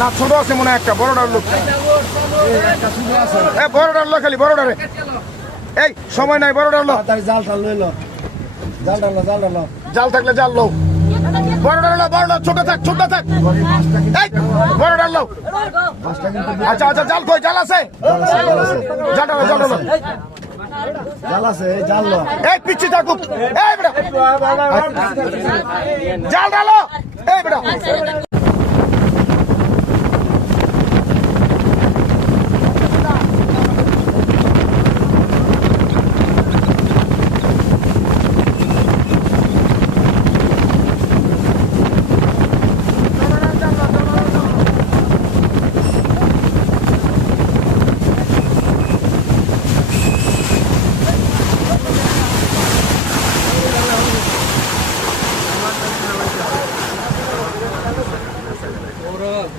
না ছোট আছে মনে হয় একটা বড়টার লোক এ বড়টার লোক খালি বড়টারে। এই সময় নাই বড়টার লোক। জাল টাল লইল জাল ডালো জাল ডালো জাল থাকলে জাল লো বড়টার লো বড়টা ছোট থাক ছোট থাক। এই বড়টার লো। মাছটা কিন্তু আচ্ছা আচ্ছা জাল কই? জাল আছে? জাল ডালো জাল ডালো জাল আছে জাল লো। এই পিচ্ছি থাকুক এই বেটা। জাল ডালো এই বেটা।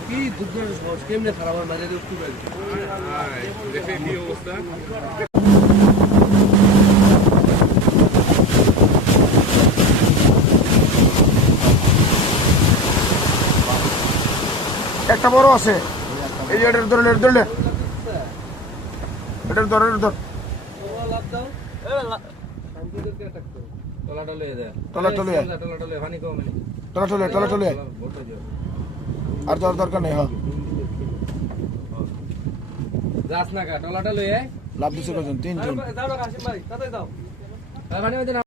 কি দুপুরের কেমনে খারাপ আমার মাঝে দিয়ে উঠতে দেখে কি অবস্থা একটা বড় আছে। এই যে এটার ধরে এটার ধরলে এটার ধর এটার ধর। দেয় টলা কম। টলা টলে টলা টলে আর যাওয়ার দরকার নেই হ্যাঁ। যাস না কা টলাটা লাভ দিছে কজন? তিনজন। যাও। কাশিম ভাই তাতে যাও